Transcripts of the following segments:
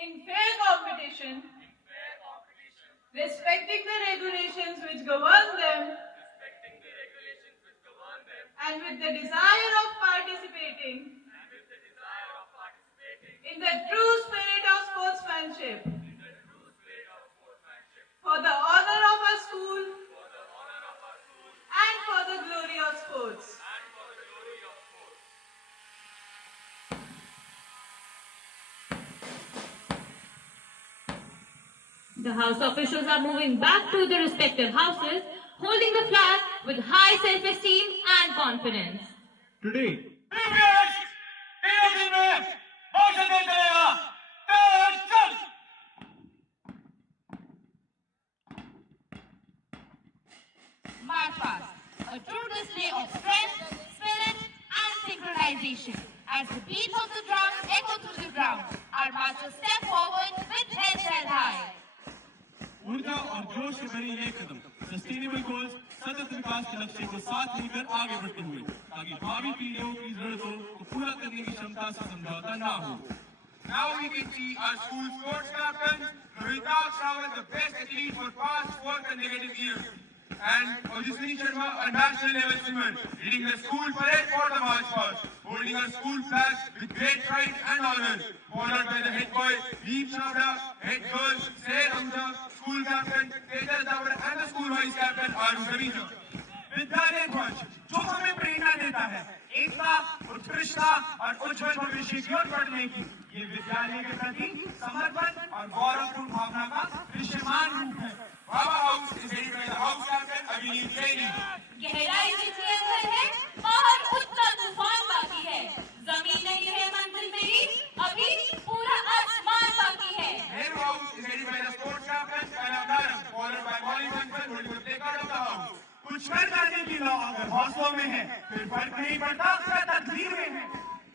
in fair competition, respecting the regulations which govern them, and with the desire of participating in the true spirit of sportsmanship, for the honor of our school and for the glory of sports. The House officials are moving back to their respective houses, holding the flag with high self-esteem and confidence. Today, March past, a true display of strength, spirit, and synchronization. As the beats of the drum echo through the ground, our marchers step forward with heads held high. ऊर्जा और जोश से भरी ये कदम sustainable goals सतत विकास के लक्ष्य को साथ लेकर आगे बढ़ते हुए ताकि भावी पीढ़ियों की जरूरतों को पूरा करने की क्षमता से समझौता ना हो। Now we can see our school sports captains, Rohita Shrawat, the best athlete for past 4 consecutive years, and Ojaswini Sharma, a national level swimmer, leading the school parade for the March Past, holding our school flag with great pride and honor, followed by the head boy, Deep Chavda, head girl, Sayed Hamza, school captain, Tejas Dawar, and the school vice captain, Arun Savija. विद्यालय ध्वज जो हमें प्रेरणा देता है एकता, उत्कृष्टता और उज्जवल भविष्य की ओर बढ़ने की, ये विद्यालय के प्रति समर्पण और गौरवपूर्ण भावना का दृश्यमान रूप है। Baba House is headed by the house captain, Abhinit Jaini. गहराई जितनी अंदर है, बाहर उतना तूफान बाकी है। जमीन नहीं है मंजिल मेरी, अभी पूरा आसमान बाकी है। Nehru House is headed by the sports captain, Kanav Dharam, followed by Molly Bansal, holding the placard of the house. कुछ कर जाने की लौ अगर हौसलों में है, फिर फर्क नहीं पड़ता उसका तकदीर में है।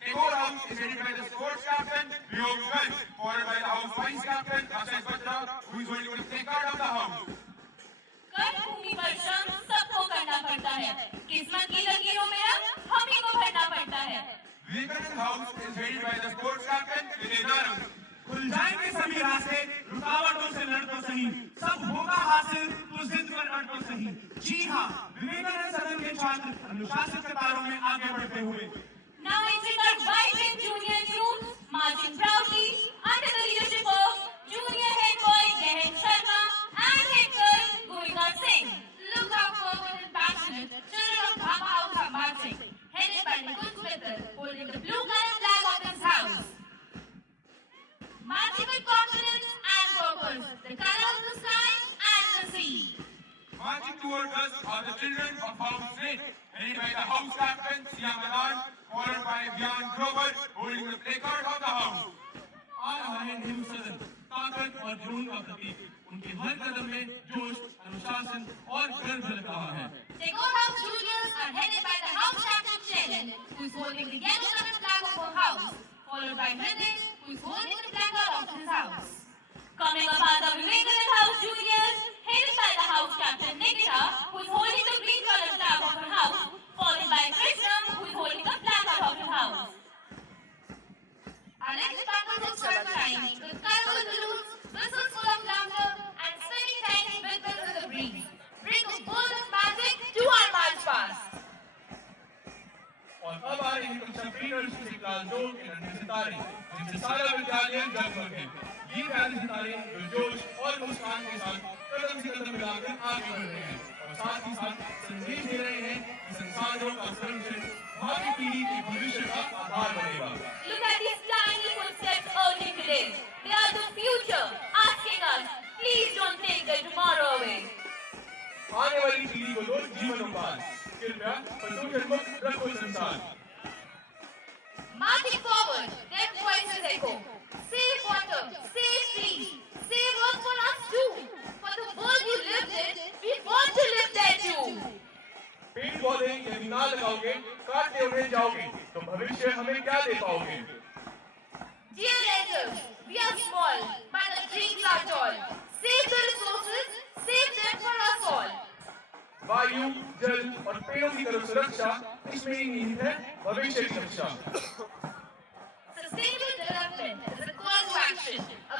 Tagore House is headed by the sports captain, Vyog Ganj, followed by the house vice captain, Ashish Batra, who is holding the placard of the house. कर्म भूमि पर श्रम सबको करना पड़ता है। किस्मत की लकीरों में रंग हम ही को भरना पड़ता है। Vivekanand House is headed by the sports captain, Vijay Dharam. खुल जाएंगे सभी रास्ते, रुकावटों से लड़ तो सही, सब होगा हासिल तो जिद पर अड़ तो सही। जी हाँ, विवेकानंद सदन के छात्र अनुशासित कतारों में आगे बढ़ते हुए Now entering our vibrant junior troop, marching proudly under the leadership of junior head boy Gehan Sharma and head girl Gurika Singh. Look how fervent and passionate children of Baba House are marching, headed by Nikun Smithal, holding the blue colored flag of his house. Marching with confidence and purpose, the color of the sky and the sea. Marching towards us are the children of House 8, headed by the house captain, Siam Madan, followed by Vyan Grover, holding the placard of the house. आ रहा है नेहरू सदन, ताकत और जुनून का प्रतीक। उनके हर कदम में जोश, अनुशासन और गर्व झलक रहा है। Tagore House juniors are headed by the house captain Shelan, who is holding the yellow colored flag of her house, followed by Hriday, who is holding the placard of his house. Coming up are the Vivekanand House juniors, headed by the house captain Nikita, who is holding the green colored flag of her house, followed by Krishnam, who is holding the placard of his house. Our next bundle of sunshine with colorful balloons, whistles full of laughter, and spinning tiny ripples in the breeze. Bring a world of magic to our March Past. और अब आ रहे हैं कुछ speakers से class दो के नन्हे सितारे, जिनसे सारा विद्यालय जगमग है। ये प्यारे सितारे जो जोश और मुस्कान के साथ कदम से कदम मिलाकर आगे बढ़ रहे हैं और साथ ही साथ संदेश दे रहे हैं कि संसाधनों का संरक्षण भावी पीढ़ी के भविष्य का आधार बनेगा। Look at these tiny footsteps early today. They are the future, asking us, please don't take the tomorrow away. आने वाली पीढ़ी को दो जीवन उपहार, कृपया प्रदूषण मुक्त रखो संसार। Marching forward, their voices echo. Save water, save trees, save earth for us too. For the world you lived in, we want to live there too. पेड़ पौधे यदि ना लगाओगे, काटते हुए जाओगे, तो भविष्य हमें क्या दे पाओगे? Dear elders, we are small, but our dreams are tall. Save the resources, save them for us all. वायु, जल और पेड़ों की तरफ सुरक्षा, इसमें ही निहित है भविष्य की रक्षा। Sustainable development is a call to action, a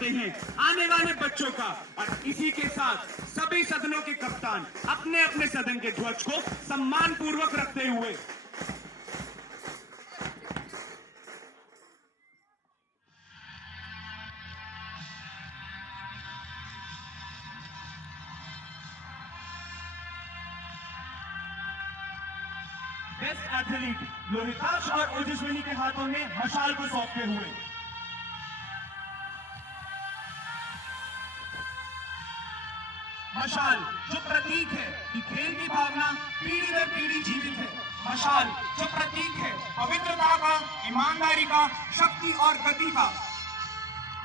होते हैं आने वाले बच्चों का। और इसी के साथ सभी सदनों के कप्तान अपने अपने सदन के ध्वज को सम्मान पूर्वक रखते हुए बेस्ट एथलीट लोहिताक्ष और ओजस्विनी के हाथों में मशाल को सौंपते हुए। मशाल जो प्रतीक है कि खेल की भावना पीढ़ी दर पीढ़ी जीवित है। मशाल जो प्रतीक है पवित्रता का, ईमानदारी का, शक्ति और गति का।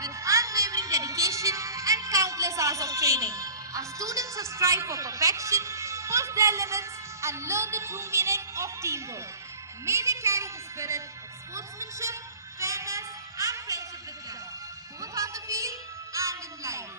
With unwavering dedication and countless hours of training, our students have strived for perfection, pushed their limits, and learned the true meaning of teamwork. May they carry the spirit of sportsmanship, fairness, and friendship with them, both on the field and in life.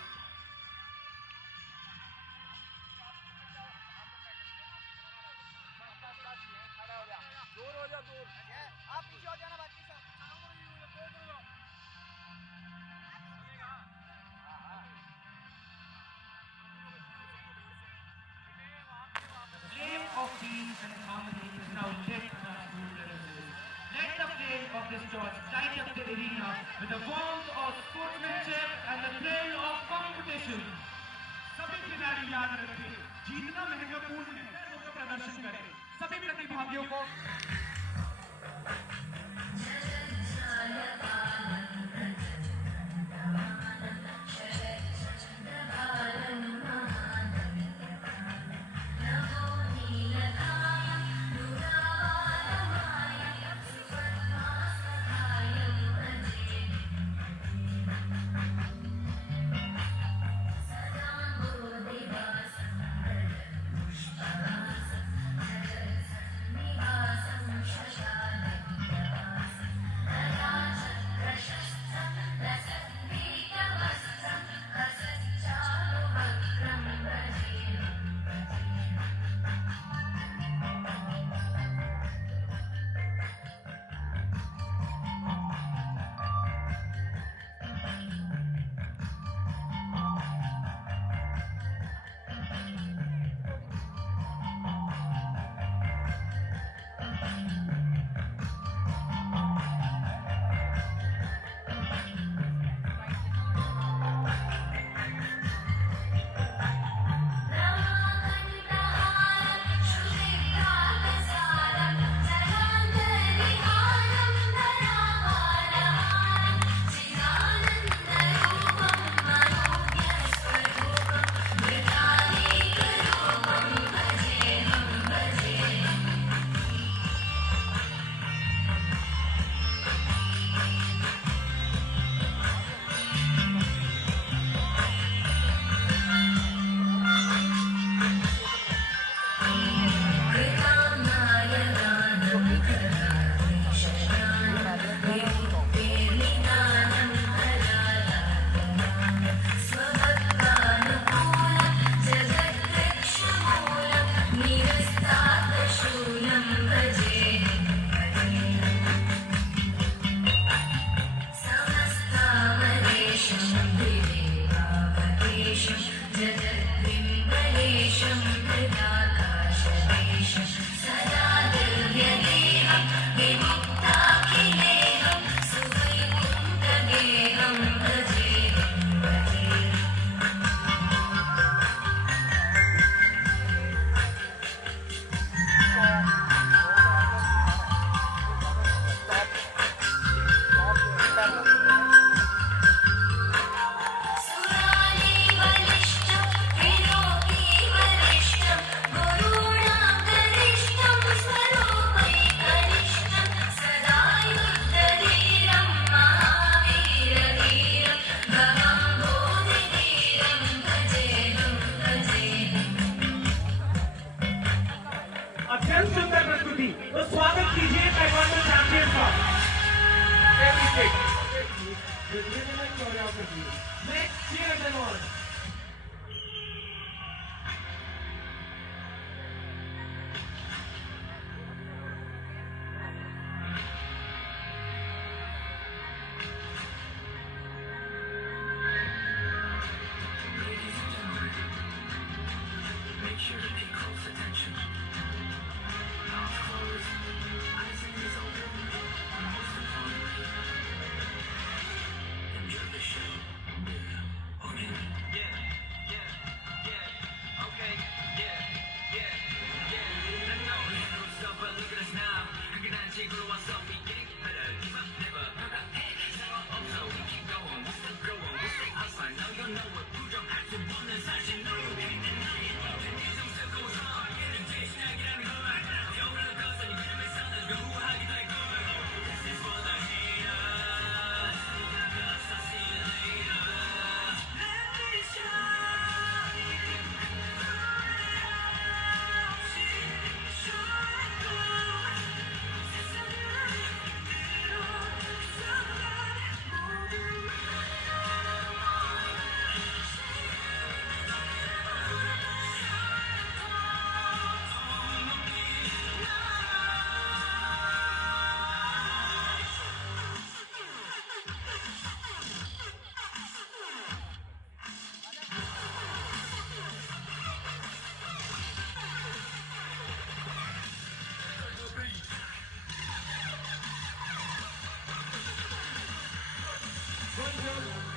Of peace and harmony is now lit on our school premises. Let the flame of this torch light up the arena with the warmth of sportsmanship and the thrill of competition. सभी खिलाड़ी याद रखें, जीतना महत्वपूर्ण है, उसका प्रदर्शन करें। सभी प्रतिभागियों को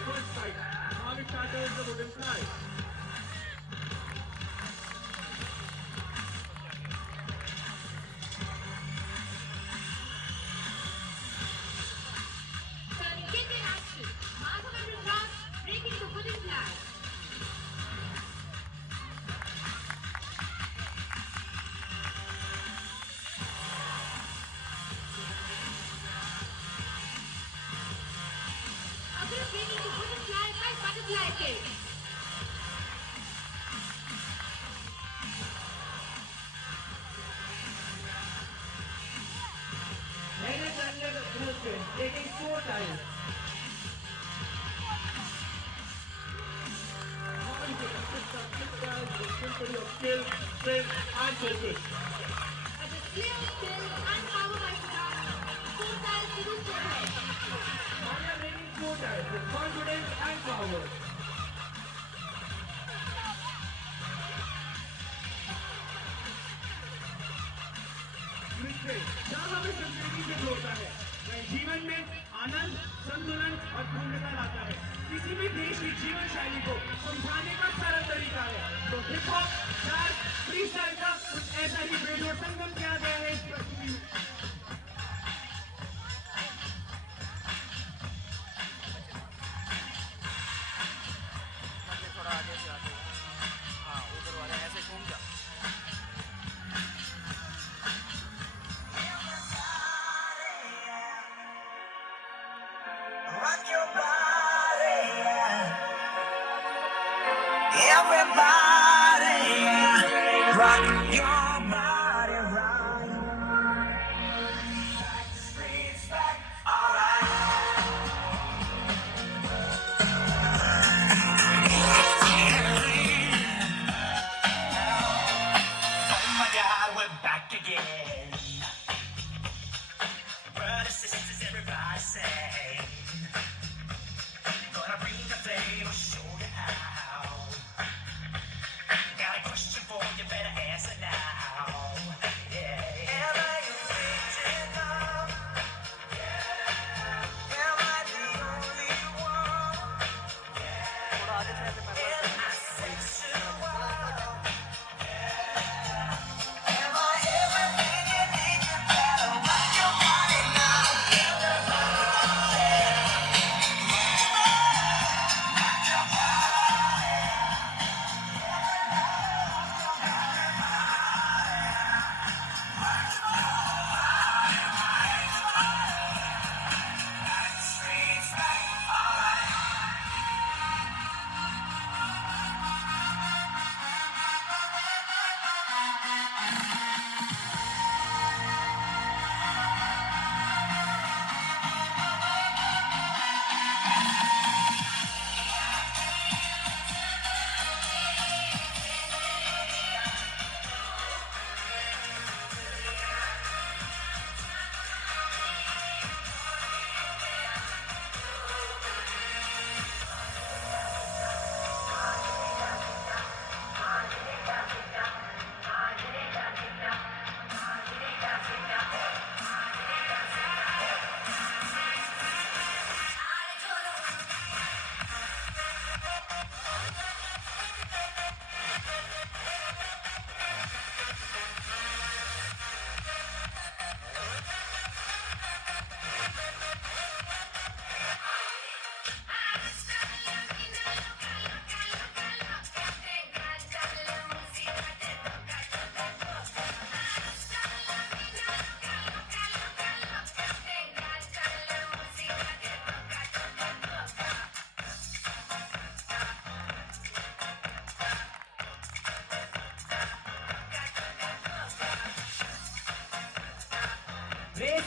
First fight. Now it started the wooden fly. Turning kick in action. Madhavan will run, breaking the wooden flag. Akhil breaking the wooden flag by butterfly kick. Henry landed the full spin, taking 4 times. How is it? Sympathy of skill, strength, and focus. But the clear skill and power by Siddharth. 4 tiles to do progress. Manya making 4 times with confidence and power. ज़्यादा में संस्कृति से जोड़ता है वह जीवन में आनंद संतुलन और पूर्णता लाता है किसी भी देश की जीवन शैली को समझाने का सरल तरीका है तो hip hop rap freestyle का कुछ ऐसा ही बेजोड़ संगम किया गया है इस प्रस्तुति में थोड़ा आगे से आगे हाँ उधर वाले ऐसे घूम जा Rock your body, yeah. Everybody, yeah. Rock your body right. Streets back, alright. Oh my God, we're back again. Brothers, sisters, everybody say. Gonna bring the flame, I'll show you how. Got a question for you, better answer now. Yeah. Am I original? Yeah. Am I the only one? थोड़ा आगे से ऐसे पैदल Am I sexual? Yeah. Am I everything you need? You better rock your body now. Streets back, alright. Turning kick in action. Madhavan will run, breaking the wooden flag. Akhil breaking the wooden flag by butterfly kick. But the clear skill and power by Siddharth. 4 tiles to do progress. Manya making 4 times with confidence and power. Streets back, alright. Rock your body, yeah. Everybody, yeah. Am I original? Yeah. Am I the only one? Yeah. Am I everything you need? You better rock your body now.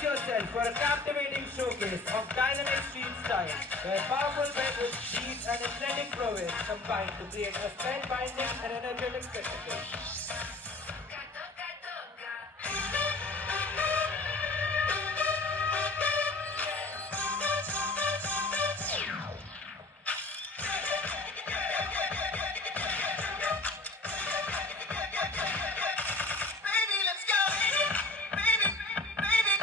Brace yourself for a captivating showcase of dynamic street style, where powerful men with speed and athletic prowess combine to create a spellbinding and energetic spectacle. Baby, let's go. Baby, baby, baby.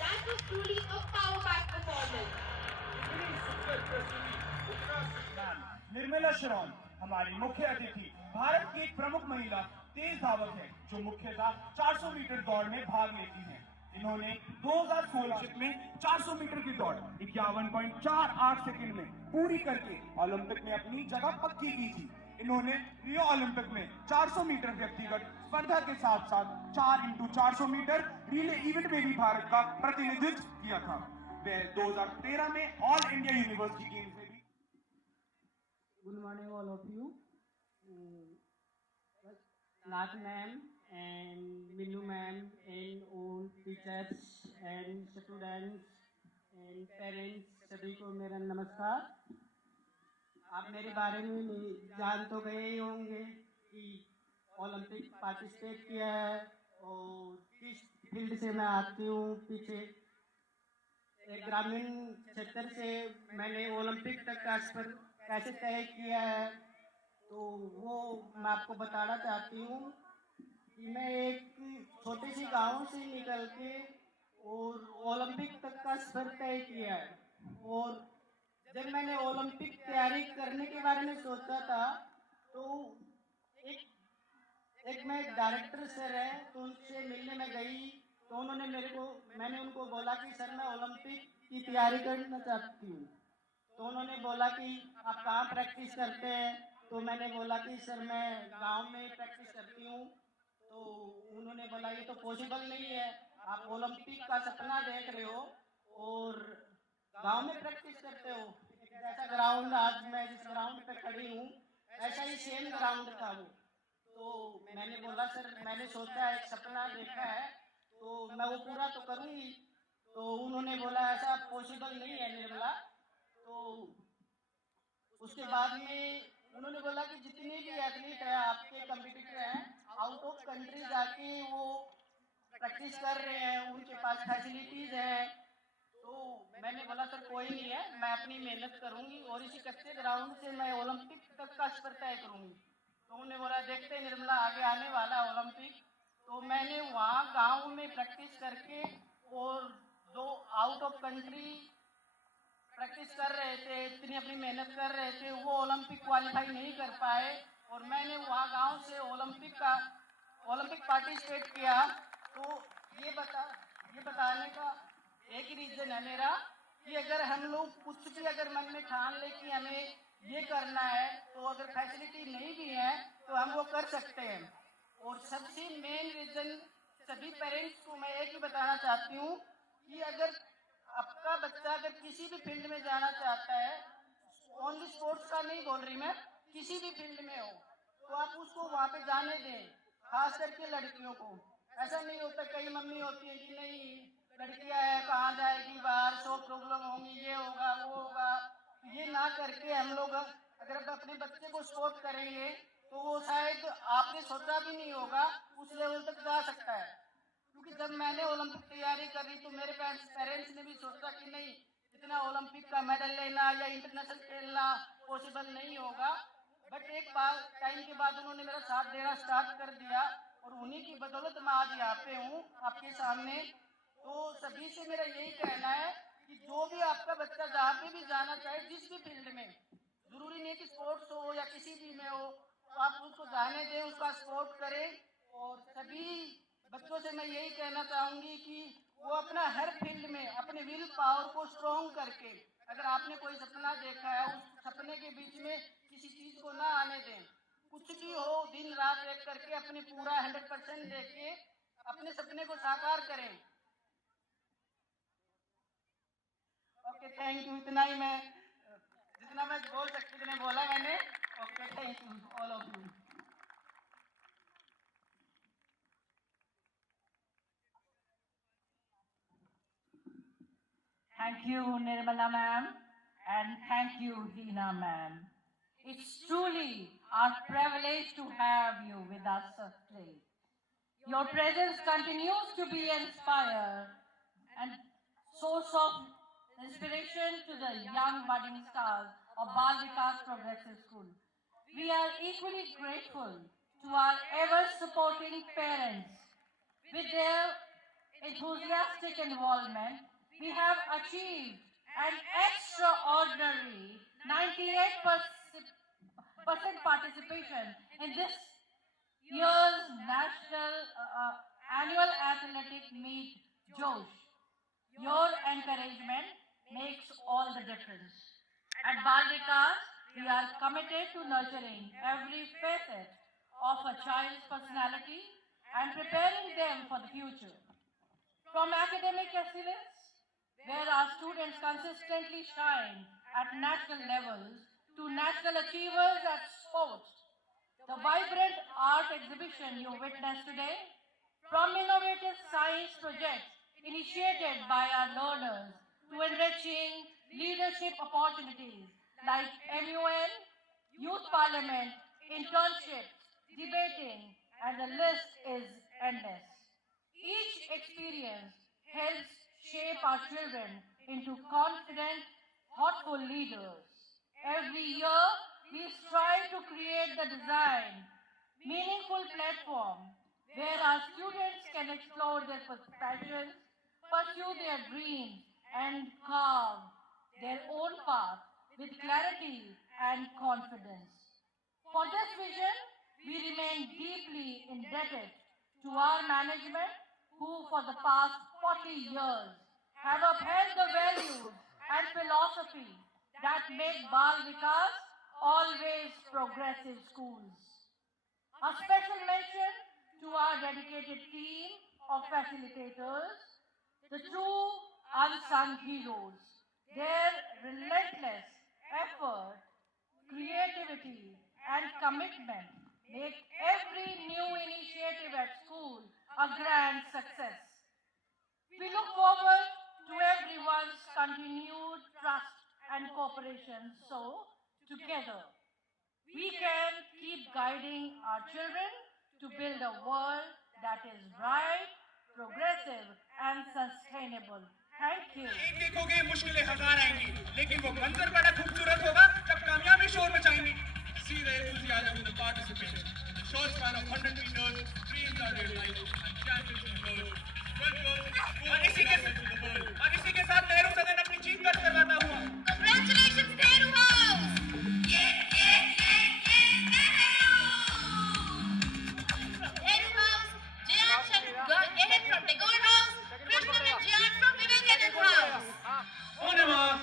That was truly a power-packed performance. Nirmala श्रॉन हमारी मुख्य अतिथि भारत की एक प्रमुख महिला तेज धावक है जो मुख्यतः 400 मीटर दौड़ में भाग लेती हैं। इन्होंने 2016 में 400 मीटर की दौड़ 51.48 सेकंड में पूरी करके ओलंपिक में अपनी जगह पक्की की थी। इन्होंने रियो ओलंपिक में 400 मीटर व्यक्तिगत स्पर्धा के साथ साथ 4x400 मीटर रिले इवेंट में भी भारत का प्रतिनिधित्व किया था। वे 2013 में ऑल इंडिया यूनिवर्सिटी गेम्स में भी Good morning, all of you. Nath ma'am and Minnu ma'am and all teachers and students and parents सभी को मेरा नमस्कार। आप मेरे बारे में जान तो गए ही होंगे कि ओलंपिक पार्टिसिपेट किया है और किस फील्ड से मैं आती हूँ। पीछे एक ग्रामीण क्षेत्र से मैंने ओलंपिक तक का सफर कैसे तय किया है, तो वो मैं आपको बताना चाहती हूँ कि मैं एक छोटे से गांव से निकल के और ओलंपिक तक का सफर तय किया है। और जब मैंने ओलंपिक तैयारी करने के बारे में सोचा था तो एक मैं डायरेक्टर सर है तो उनसे मिलने में गई, तो उन्होंने मैंने उनको बोला कि सर मैं ओलंपिक की तैयारी करना चाहती हूँ। तो उन्होंने बोला कि आप कहाँ प्रैक्टिस करते हैं, तो मैंने बोला कि सर मैं गांव में प्रैक्टिस करती हूँ। तो उन्होंने बोला ये तो पॉसिबल नहीं है, आप ओलंपिक का सपना देख रहे हो और गांव में प्रैक्टिस करते हो। एक ऐसा ग्राउंड आज मैं जिस ग्राउंड पे खड़ी हूँ ऐसा ही सेम ग्राउंड था वो। तो मैंने बोला सर मैंने सोचा एक सपना देखा है तो मैं वो पूरा तो करूँगी। तो उन्होंने बोला ऐसा पॉसिबल नहीं है निर्मला। तो उसके बाद में उन्होंने बोला कि जितने भी एथलीट हैं आपके कंपिटिटर हैं आउट ऑफ कंट्री जाके वो प्रैक्टिस कर रहे हैं, उनके पास फैसिलिटीज हैं। तो मैंने बोला सर कोई नहीं है, मैं अपनी मेहनत करूंगी और इसी कच्चे ग्राउंड से मैं ओलंपिक तक का सफर तय करूंगी। तो उन्होंने बोला देखते हैं निर्मला आगे आने वाला है ओलंपिक। तो मैंने वहाँ गांव में प्रैक्टिस करके और जो आउट ऑफ कंट्री प्रैक्टिस कर रहे थे, इतनी अपनी मेहनत कर रहे थे, वो ओलंपिक क्वालिफाई नहीं कर पाए और मैंने वहाँ गांव से ओलंपिक पार्टिसिपेट किया। तो ये बताने का एक ही रीजन है मेरा कि अगर हम लोग कुछ भी अगर मन में ठान ले कि हमें ये करना है, तो अगर फैसिलिटी नहीं भी है तो हम वो कर सकते हैं। और सबसे मेन रीजन सभी पेरेंट्स को मैं एक ही बताना चाहती हूँ कि अगर आपका बच्चा अगर किसी भी फील्ड में जाना चाहता है, ओनली स्पोर्ट्स का नहीं बोल रही मैं, किसी भी फील्ड में हो, तो आप उसको वहाँ पे जाने दें, खास करके लड़कियों को। ऐसा नहीं होता, कई मम्मी होती है कि नहीं लड़कियां है कहाँ जाएगी बाहर, सो प्रॉब्लम होंगी, ये होगा वो होगा। ये ना करके हम लोग अगर अपने बच्चे को सपोर्ट करेंगे तो वो शायद आपने सोचा भी नहीं होगा उस लेवल तक जा सकता है। क्योंकि जब मैंने ओलंपिक तैयारी करी तो मेरे पेरेंट्स ने भी सोचा कि नहीं इतना ओलंपिक का मेडल लेना या इंटरनेशनल खेलना पॉसिबल नहीं होगा। बट एक बार टाइम के बाद उन्होंने मेरा साथ देना स्टार्ट कर दिया और उन्हीं की बदौलत मैं आज यहाँ पे हूँ आपके सामने। तो सभी से मेरा यही कहना है कि जो भी आपका बच्चा जहाँ पे भी जाना चाहे, जिस भी फील्ड में, जरूरी नहीं कि स्पोर्ट्स हो या किसी भी में हो, तो आप उसको जाने दें, उसका सपोर्ट करें। और सभी बच्चों से मैं यही कहना चाहूंगी कि वो अपना हर फील्ड में अपने विल पावर को स्ट्रॉन्ग करके, अगर आपने कोई सपना देखा है उस सपने के बीच में किसी चीज को ना आने दें। कुछ भी हो दिन रात एक करके अपने पूरा 100% देके अपने सपने को साकार करें। ओके थैंक यू, इतना ही मैं जितना मैं बोल सकती इतने बोला मैंने। Okay thank you all of you. Thank you, Nirmala ma'am, and thank you, Hina ma'am. It's truly our privilege to have you with us today. Your presence continues to be inspired and source of inspiration to the young budding stars of Bal Vikas Progressive School. We are equally grateful to our ever-supporting parents. With their enthusiastic involvement, we have achieved an extraordinary 98% participation in this year's annual athletic meet, Josh. Your encouragement makes all the difference. At Bal Vikas, we are committed to nurturing every facet of a child's personality and preparing them for the future. From academic excellence, where our students consistently shine at national levels, to national achievers at sports. The vibrant art exhibition you witnessed today, from innovative science projects initiated by our learners to enriching leadership opportunities like MUN, Youth Parliament, internships, debating, and the list is endless. Each experience helps shape our children into confident, thoughtful leaders. Every year, we strive to create the design, meaningful platform where our students can explore their passions, pursue their dreams, and carve their own path with clarity and confidence. For this vision, we remain deeply indebted to our management who for the past 40 years have upheld the values and philosophy that make Bal Vikas always progressive schools. A special mention to our dedicated team of facilitators, the true unsung heroes. Their relentless effort, creativity, and commitment make every new initiative at school a grand success. We look forward to everyone's continued trust and cooperation so, together, we can keep guiding our children to build a world that is bright, progressive, and sustainable. Thank you. एक देखोगे मुश्किलें हजार आएंगी, लेकिन वो मंजर बड़ा खूबसूरत होगा तब कामयाबी शोर मचाएंगी. See the enthusiasm in the participants. In the short span of 100 meters, dreams are realized and champions emerge. और इसी के साथ नेहरू सदन अपनी जीत दर्ज करवाता हुआ. Congratulations, Nehru House! Nehru House, Jayan Ahead from Tagore House, Krishnan and Jayan from Vivekanand House. धन्यवाद.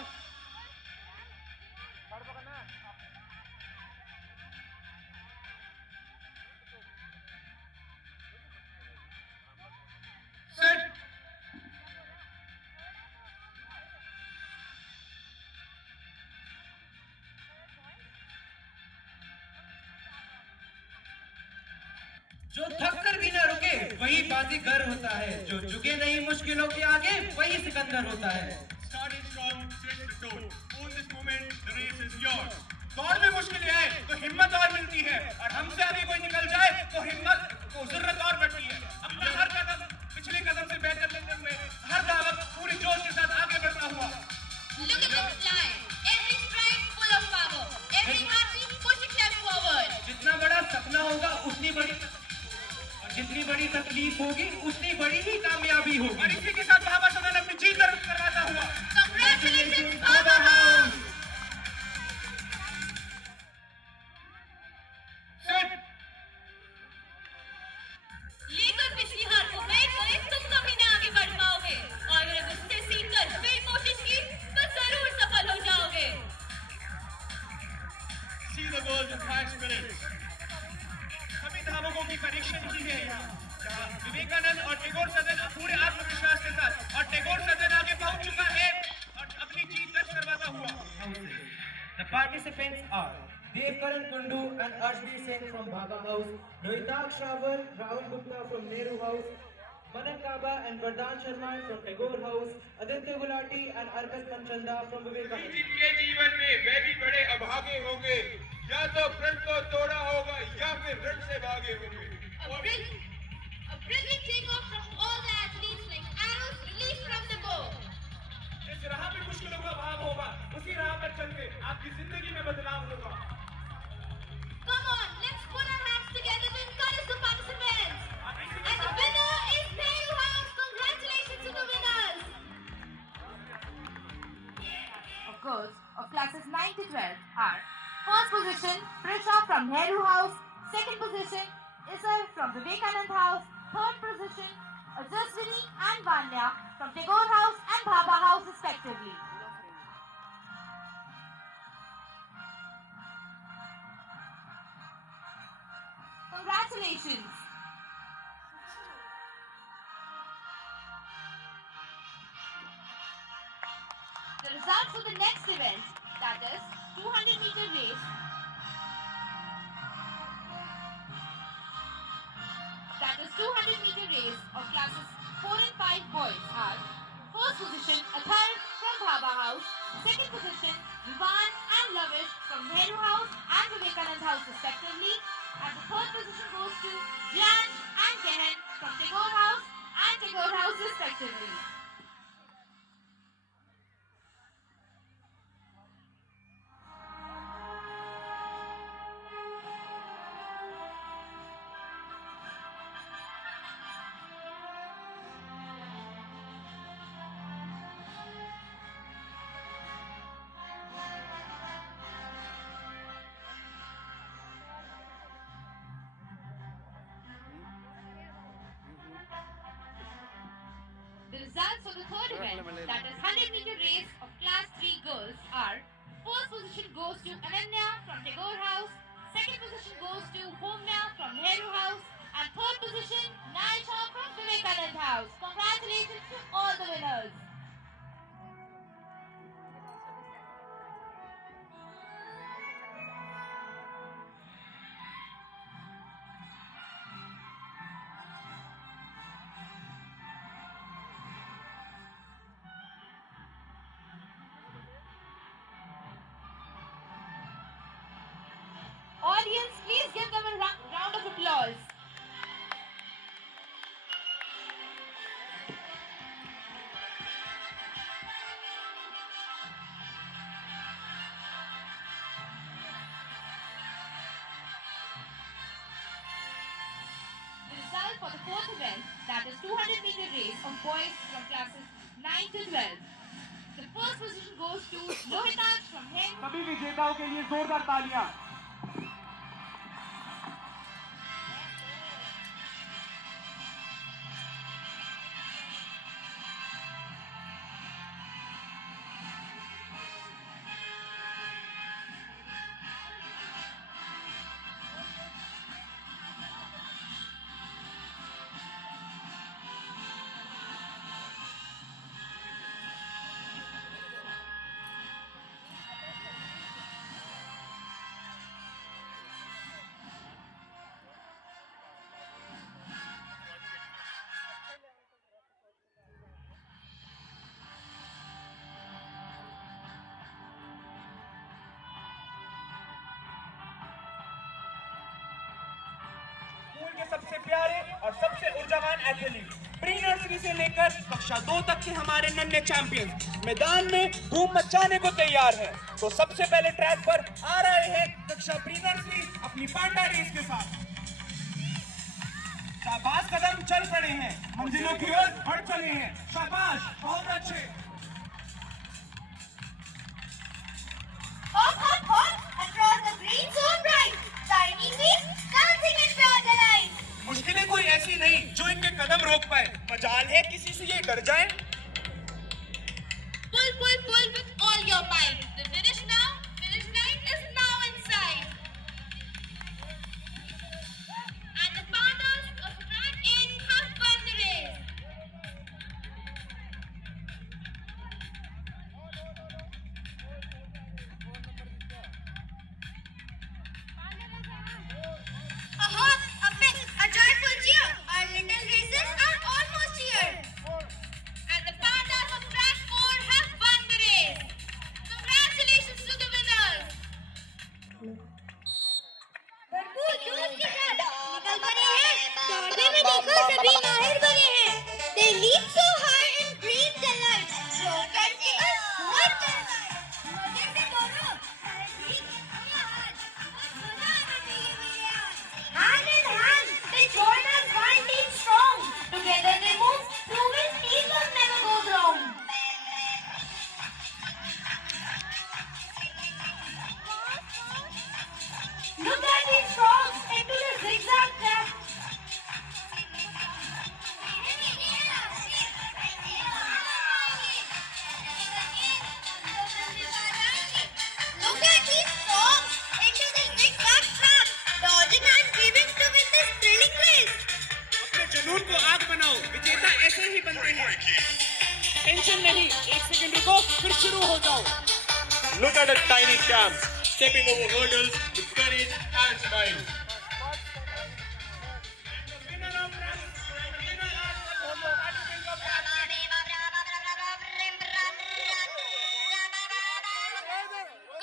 Set. जो थक कर भी न रुके वही बाजीगर होता है, जो झुके नहीं मुश्किलों के आगे वही सिकंदर होता है. Starting strong, set the tone. Own this moment, the race is yours. दौड़ में मुश्किलें आए तो हिम्मत और मिलती है, और हमसे आगे कोई निकल जाए तो हिम्मत को जरूरत और बढ़ती है. अपना हर कदम पिछले कदम से बेहतर लेते हुए हर दावत पूरी जोश के साथ आगे बढ़ता हुआ. Look at this line. Every stride full of power. Every heartbeat pushing them forward. जितना बड़ा सपना होगा उतनी बड़ी और जितनी बड़ी तकलीफ होगी उतनी बड़ी ही कामयाबी होगी. और इसी के साथ भाभा सदन अपनी जीत दर्ज करवाता हुआ. Congratulations, Baba House! Set. लेकर पिछली हार को फेंक कर तुम कभी न आगे बढ़ पाओगे, और अगर गुस्से सीख कर फिर कोशिश की तो जरूर सफल हो जाओगे. See the world in 5 minutes. सभी धावकों की परीक्षा की है यहाँ. विवेकानंद और टैगोर सदन पूरे आत्मविश्वास के साथ, और टैगोर सदन आगे पहुंच चुका है और अपनी जीत दर्ज करवाता हुआ. The participants are Devkaran Kundu and Arshdeep Singh from Bhabha House, Lohitak Shravan, Rahul Gupta from Nehru House, Manan Kaba and Vardhan Sharma from Tagore House, Aditya Gulati and Arkas Manchanda from Vivekanand. जिनके जीवन में वे भी बड़े अभागे होंगे, या तो प्रण को तोड़ा होगा या फिर रण से भागे होंगे. A brilliant takeoff from all the athletes like arrows released from the bow. इस राह पे मुश्किलों का भाग होगा, उसी राह पर चल के आपकी जिंदगी में बदलाव होगा. Come on, let's put our hands together to encourage the participants. And the winner is Nehru House. Congratulations to the winners. Of course, of classes 9 to 12 are first position Prisha from Nehru House, second position Isar from Vivekanand House, third position Ajaswini and Vanya from Tagore House and Bhabha House respectively. Congratulations! The results for the next event, that is 200-meter race, of classes 4 and 5 boys are first position Athar from Bhabha House, second position Vivan and Lavish from Nehru House and Vivekanand House respectively, and the third position goes to Jan and Gehen from Tagore House and Tagore House respectively. The results for the third event, that is 100-meter race of class 3 girls are first position goes to Ananya from Tagore House, second position goes to Homya from Nehru House, and third position Naisha from Vivekanand House. Congratulations to all the winners. Please give them a round of applause. The result for the fourth event, that is 200-meter race of boys from classes 9 to 12. The first position goes to Lohitaksh from Hind. सभी विजेताओं के लिए जोरदार तालियां। School के सबसे प्यारे और सबसे ऊर्जावान एथलीट प्री नर्सरी से लेकर कक्षा 2 तक के हमारे नन्हे चैंपियंस मैदान में धूम मचाने को तैयार हैं। तो सबसे पहले ट्रैक पर आ रहे हैं कक्षा प्री नर्सरी अपनी पांडा रेस के साथ। शाबाश कदम चल पड़े हैं, मंजिलों की ओर बढ़ चले हैं। शाबाश, बहुत अच्छे। Hop, hop, hop, across the green zone right. Tiny feet dancing across the line. मुश्किलें कोई ऐसी नहीं जो इनके कदम रोक पाए। मजाल है किसी से ये डर जाए। Pull, pull, pull with all your might. The finish now, finish line is now in sight. And the fathers of Track in have won the race. A hop, a pick, a joyful cheer. Our little races are almost here. And the fathers of Track 4 have won the race. Congratulations to the winners. भरपूर जोश के साथ निकल पड़े हैं। दौड़ने में देखो सभी माहिर बने हैं। They leap so high in green delight. So can see us what मजे से दौड़ो। सारे ठीक अपना हाथ। मजा आना चाहिए मेरे यार। Hand in hand, they join us winding strong. Together they move, proving teamwork never goes wrong. Look at these frogs into the zigzag track. Look at these frogs into the zigzag track, dodging and weaving to win this thrilling race. अपने जुनून को आग बनाओ, विजेता ऐसे ही बनते हैं। Tension नहीं, एक सेकंड रुको, फिर शुरू हो जाओ। Look at the tiny champs stepping over hurdles with courage and smile.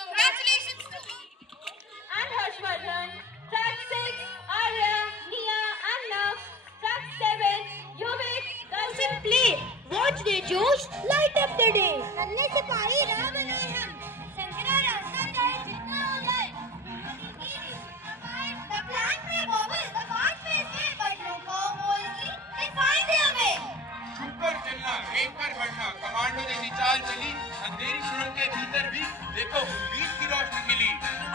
Congratulations to and Harshvardhan. Track 6, Arya, Nia and Nav. Track 7, Yuvik, girls in play. Watch their Josh light up the day. नन्हे सिपाही राह बनाए हम, संकरा रास्ता जाए जितना हो जाए। The plant may wobble, the cart may sway, but no cowboys they find their way. छुपकर चलना, रेत पर बढ़ना, कमांडो जैसी चाल चली। अंधेरी सुरंग के भीतर भी देखो उम्मीद की रोशनी खिली।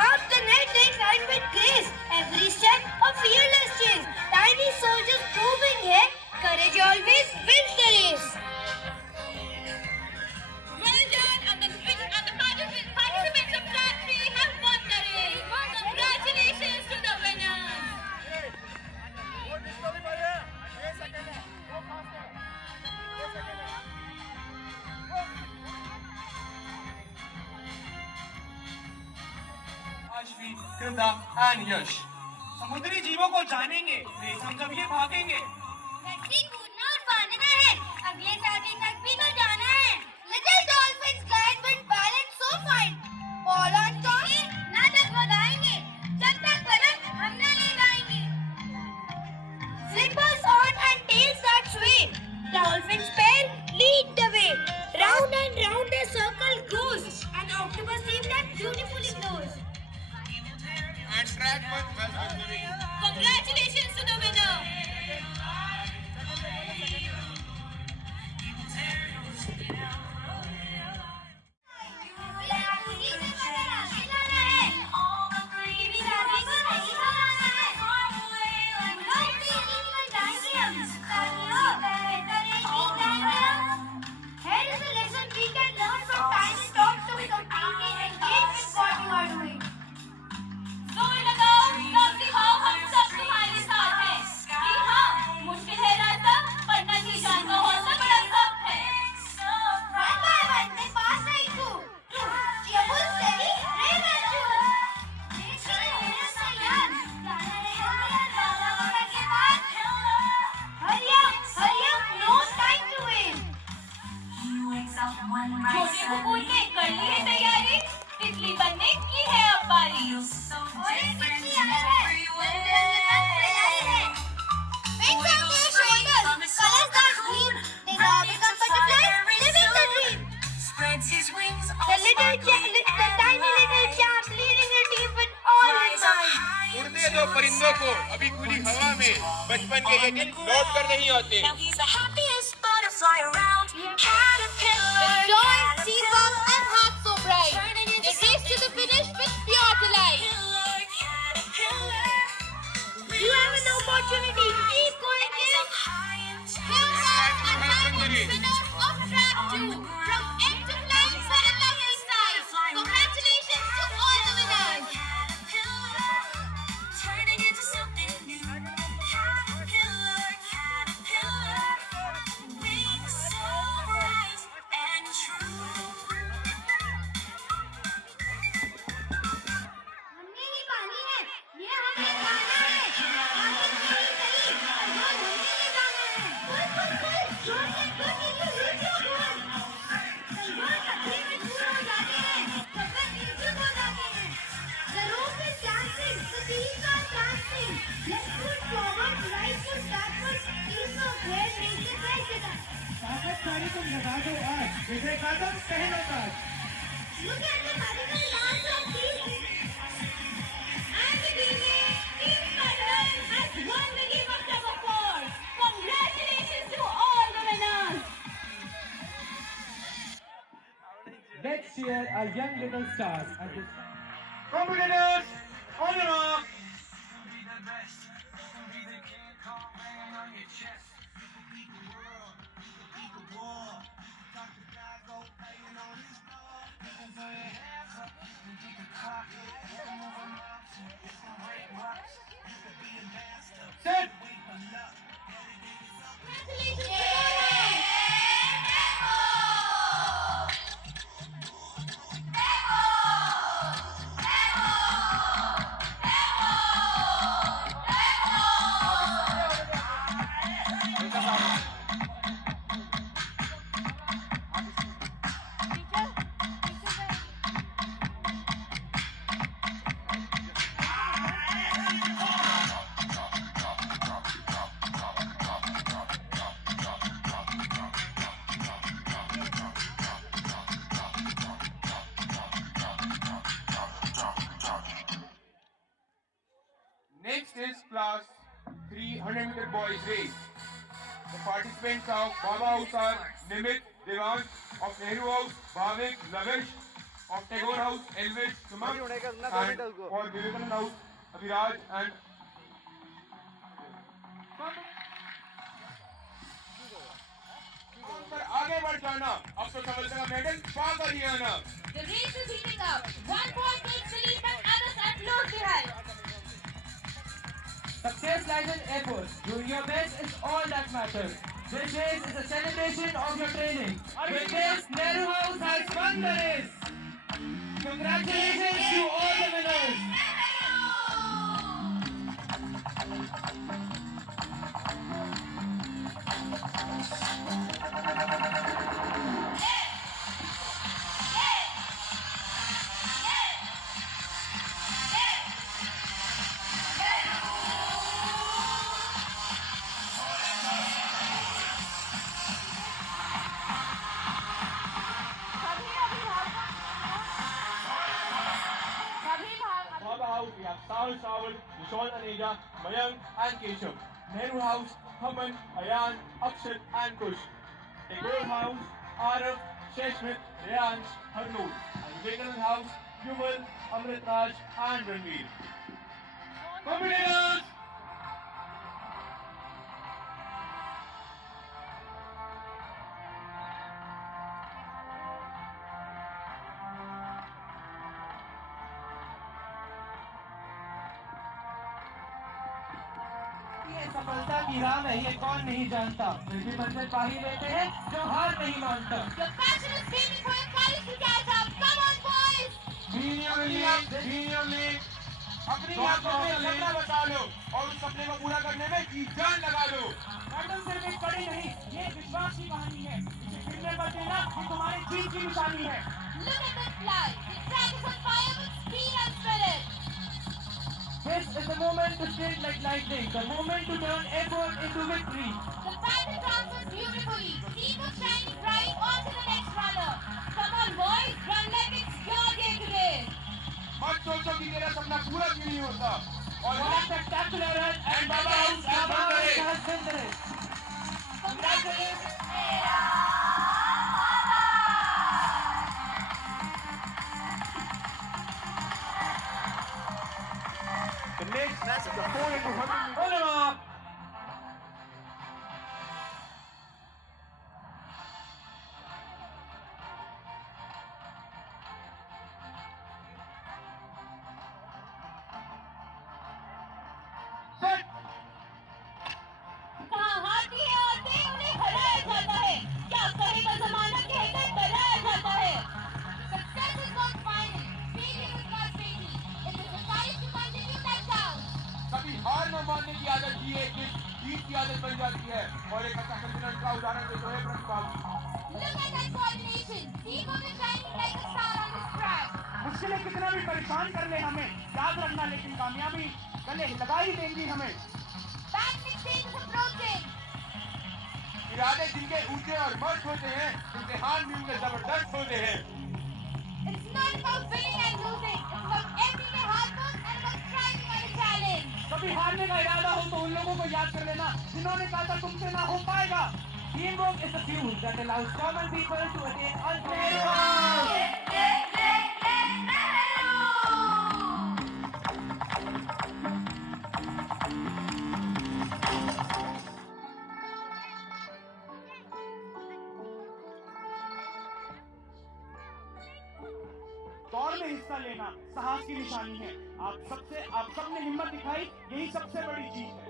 Up the net they glide with grace, every step a fearless chase. Tiny soldiers proving here, courage always wins the race. Well done, and the participants of Track 3 have won the race. Congratulations to the winners. Ashvi, Krita and Yash. समुद्री जीवों को जानेंगे, race हम जब ये भागेंगे। रस्सी कूदना और बांधना है, अगले साथी तक भी तो जाना है। Little dolphins glide with balance so fine. Fall on top, ना डगमगाएंगे, जब तक बदन Flippers on and tails that sway. Dolphins pair lead the way. Round and round a circle goes. An octopus seam that beautifully glows. And track one has victory. Congratulations to the winner. Here is a lesson we can learn from tiny talks to be completely engaged with what you are doing. जोर लगाओ, तब दिखाओ हम सब तुम्हारे साथ हैं। जी हाँ, मुश्किल है रास्ता, पर नंगी जान का हौसला बड़ा सख्त है। One by one, they pass right through. Cheerful, steady, brave and true. Hurry up, no time to waste. छोटे कुकुर ने कर ली है तैयारी, तितली बनने की है अब बारी। और एक तितली आई है, तैयारी है. Wings on their shoulders, colors that gleam. They now become butterflies, living the dream. The tiny little champ leading the team with all his might. उड़ने दो परिंदों को अभी खुली हवा में, बचपन के ये दिन लौट कर नहीं आते। With joy, seasons and hearts so bright, they race to the finish with pure delight. You have an opportunity. Keep going, kids. Here comes a winners of track 2 from end to flying for a lovely sight. Congratulations to all the winners. हमने ही पानी है, ये हमने खाना है। आगे चली चली, जो हमने ले जाना है। पुल पुल पुल, जोर से continue, hit your goal. संजोर कतरे में दूर हो जाते हैं, कब्र एकजुट हो जाते हैं। The rope is dancing, the teams are dancing. Left foot forward, right foot backward. Teams of hair raise the right with us. ताकत सारी तुम लगा दो आज, विजय का तुम पहनो ताज। Look at the magical dance of teams. And the team has won the game of tug of war. Congratulations to all the winners. Let's cheer our young little stars at this. Competitors, on your mark. Set. Next is class 300-meter boys race. The participants of Baba House are Nimit, Devansh of Nehru House, Bhavik, Lavish of Tagore House, Elvis, Suman, and for Vivekanand House, Abhiraj and पर आगे बढ़ जाना, अब तो समझ का medal पास आ गया ना। The race is heating up. One boy takes the lead and others are close behind. Success lies in effort. Doing your best is all that matters. This race is a celebration of your training. With this, Nehru House has won the race. Congratulations to all the winners. Vikas Rawal, Vishal Aneja, Mayank and Keshav. Nehru House, Haman, Ayan, Akshat and Kush. Tagore House, Araf, Sheshmit, Rayansh, Harnoor. And Vivekanand House, Yuval, Amrit Raj and Ranveer. Competitors! ये सफलता की राह है, ये कौन नहीं जानता, फिर भी मंजिल पा ही लेते हैं जो हार नहीं मानता। Your passion is screaming for your colleagues to catch up. Come on, boys! अपनी आंखों में सपना बता लो और उस सपने को पूरा करने में जी जान लगा लो। मैडम सिर्फ एक कड़ी नहीं, ये विश्वास की कहानी है। इसे गिरने पर देना ये तुम्हारी जीत की निशानी है। Look at this fly. The track is on fire with speed and spirit. This is the moment to strike like lightning, the moment to turn effort into victory. The pattern transfers beautifully. Team was shining bright. On to the next runner. Come on, boys. Run like it's your day today. मत सोचो कि मेरा सपना पूरा क्यों नहीं होता और What a spectacular run and Baba House Baba Baba House has been there. Congratulations. The next is the 4 into 100. Hold him up. कहाँ हाथी है आते उन्हें हराया जाता है क्या कहेगा जमाना कहकर डराया जाता है Success is not final. Failure is not fatal. It is the courage to continue that counts. कभी हार न मानने की आदत की है कि जीत की आदत बन जाती है और एक अच्छा संतुलन का उदाहरण देते हुए प्रतिभागी Look at that coordination. Team is shining like a star on this track. मुश्किलें कितना भी परेशान कर ले हमें, याद रखना लेकिन कामयाबी गले लगा ही देंगी हमें। Batting stage is approaching. इरादे जिनके ऊंचे और मस्त होते हैं इम्तिहान भी उनके जबरदस्त होते हैं It's not about winning and losing. It's about everyday hard work and about striving at a challenge. कभी हारने का इरादा हो तो उन लोगों को याद कर लेना जिन्होंने कहा था तुमसे ना हो पाएगा। Teamwork is the fuel that allows common people to attain ultimate goals. दौड़ में हिस्सा लेना साहस की निशानी है। आप सबने हिम्मत दिखाई, यही सबसे बड़ी चीज है।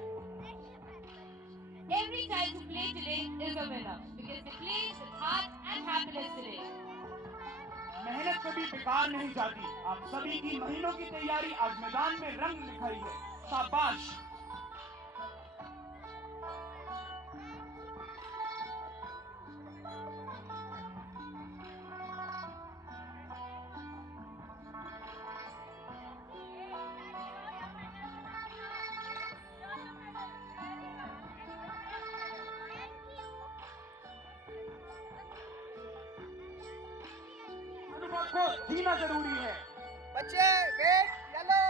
Every child who played today is a winner because they played with heart and happiness today. मेहनत कभी बेकार नहीं जाती। आप सभी की महीनों की तैयारी आज मैदान में रंग दिखाई है। शाबाश। अनुभव को जीना जरूरी है। बच्चे wait yellow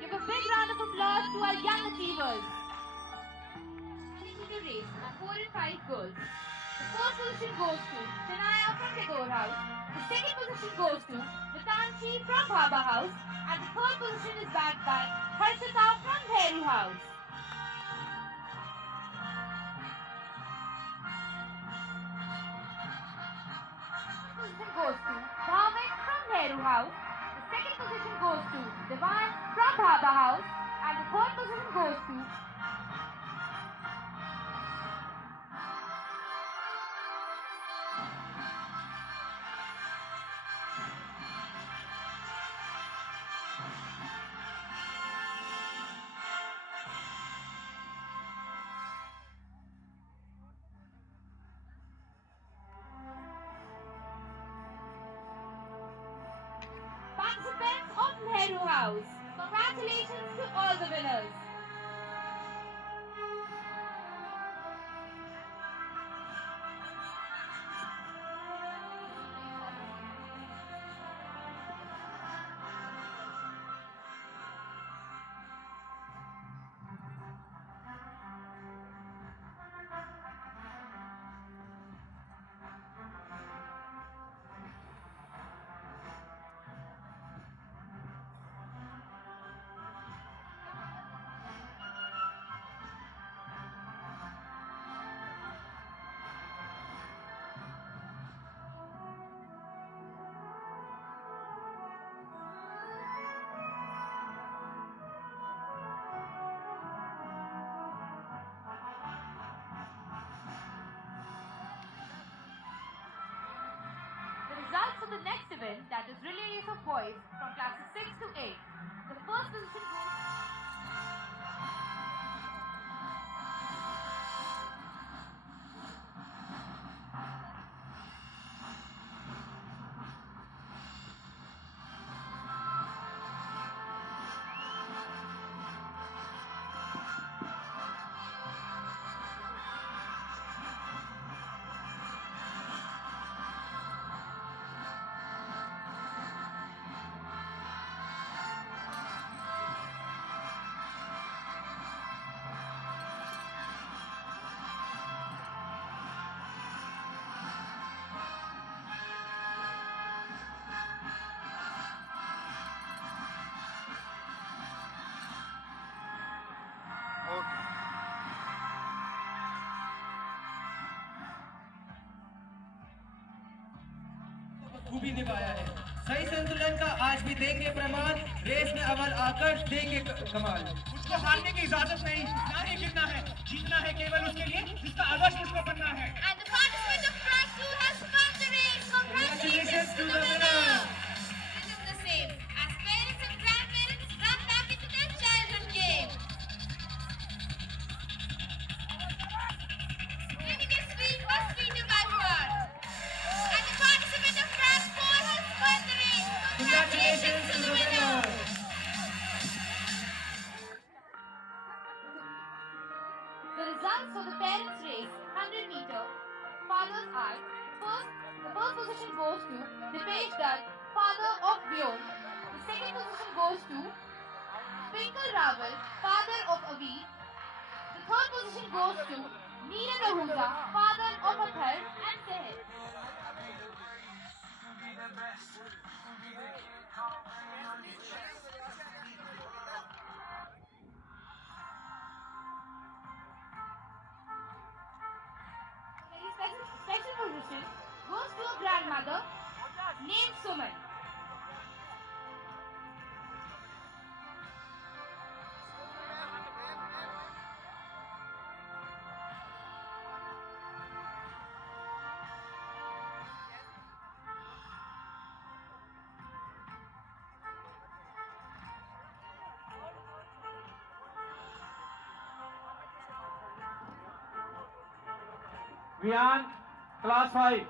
Give a big round of applause to our young achievers. Into the race are 4 and 5 girls. The first position goes to Shanaya from Tagore House. The second position goes to Vitanshi from Baba House. And the third position is backed by Harshita from Nehru House. Position goes to Bhavik from Nehru House. The second position goes to Divan from Baba House. And the third position goes to participants of Nehru House. Congratulations to all the winners. the next event, that is relay race of boys from classes 6 to 8. The first position goes. खूबी निभाया है। सही संतुलन का आज भी देंगे प्रमाण, रेस में अव्वल आकर देंगे कमाल। मुझको हारने की इजाजत नहीं, ना ही गिरना है, जीतना है केवल उसके लिए जिसका आदर्श मुझको बनना है। And the participant of track 2 has won the race. Congratulations to the winner. This is the same as parents and grandparents run back into their childhood game. Winning is sweet, but sweeter by far. And the participant of track 4 has won the race. Congratulations to the winner. The results for the parents' race, 100 meter, fathers are the first position goes to Dipesh Dutt, father of Vyom. The second position goes to Twinkle Rawal, father of Avi. The third position goes to Neeraj Ahuja, father of Athar and Seher. Special position goes to a grandmother named Suman. Vian, class 5.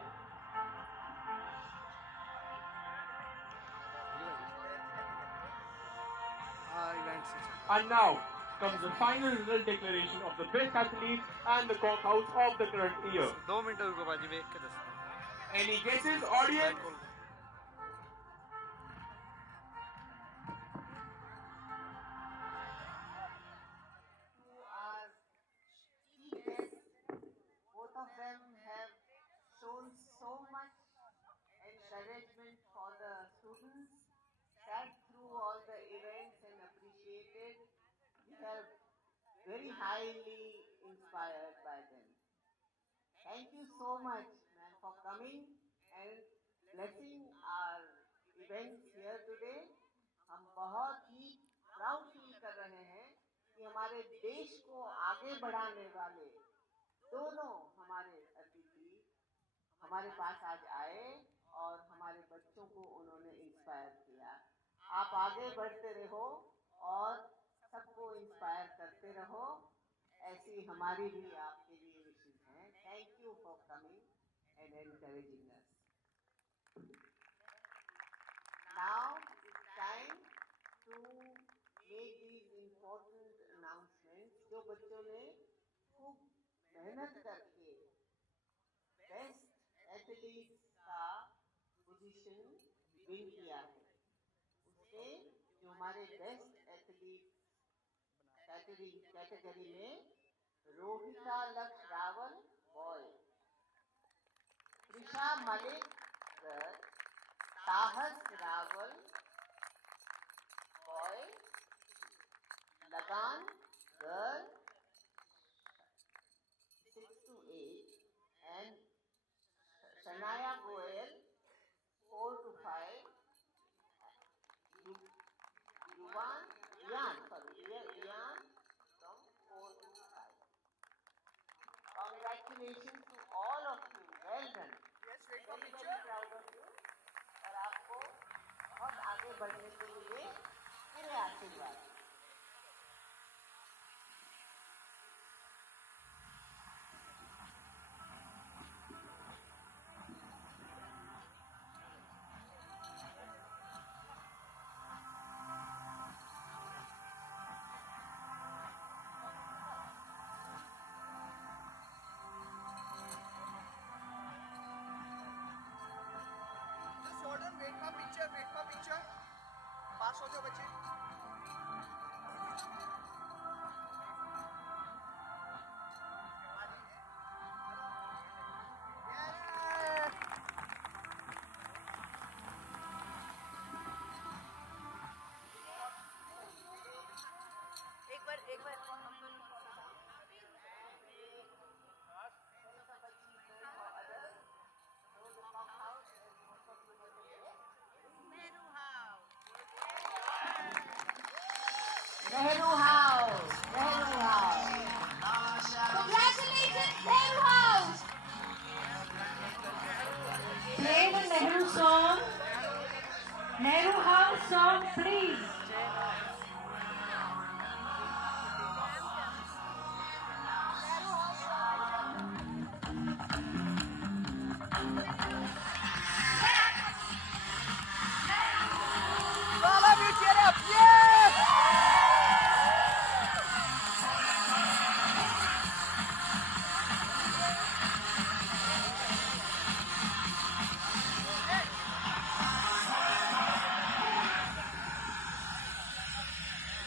And now comes the final result declaration of the best athletes and the cockhouse of the current year. 2 minute रुको बाजी देख के दस Any guesses, audience? Both of them have shown so much encouragement for the students, sat through all the events and appreciated. We are very highly inspired by them. Thank you so much, ma'am, for coming and blessing our events here today. हम बहुत ही proud feel कर रहे हैं कि हमारे देश को आगे बढ़ाने वाले दोनों हमारे अतिथि हमारे पास आज आए और हमारे बच्चों को उन्होंने इंस्पायर किया। आप आगे बढ़ते रहो और सबको इंस्पायर करते रहो, ऐसी हमारी भी आपके लिए विशेष हैं। Thank you for coming and encouraging us. Now it's time to make these important announcements. जो बच्चों ने खूब मेहनत करके बेस्ट एथलीट्स का पोजीशन विन किया है, उसमें जो हमारे बेस्ट एथलीट कैटेगरी में रोहिता लक्ष्य रावल बॉय, त्रिशा मलिक गर्ल, साहस रावल बॉय, लगान girl 6 to 8 and Shania Goel 4 to 5, Ian from 4 to 5. Congratulations to all of you. Well done. Very, very proud of you. आशीर्वाद। वेट फॉर पिक्चर पास हो जाओ बच्चे। एक बार Nehru House. Nehru House. Congratulations, Nehru House. Play the Nehru song. Nehru House song, please. All of you cheer up. Yeah!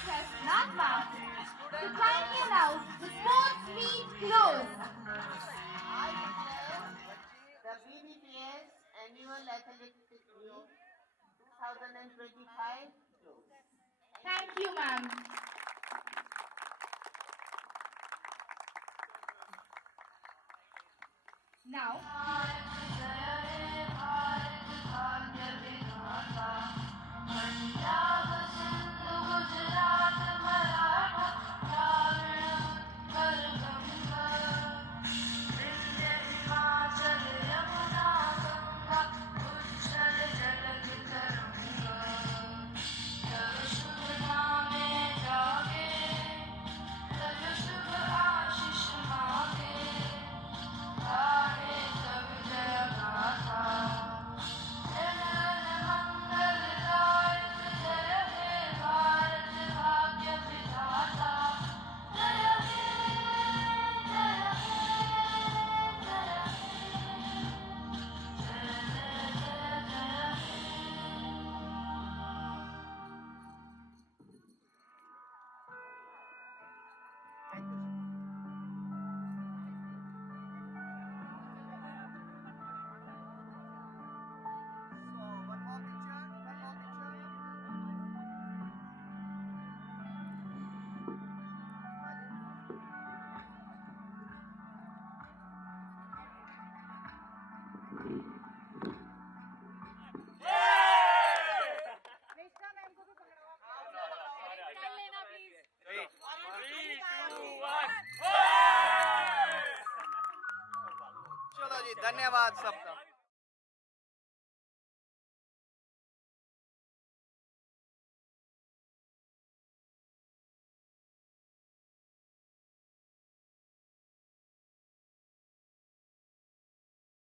Press not marked. To time you now, the sports meet closed. I declare the BBPS Annual Athletics Meet 2025 closed. Thank you, ma'am. Now, चलो जी, धन्यवाद सबका।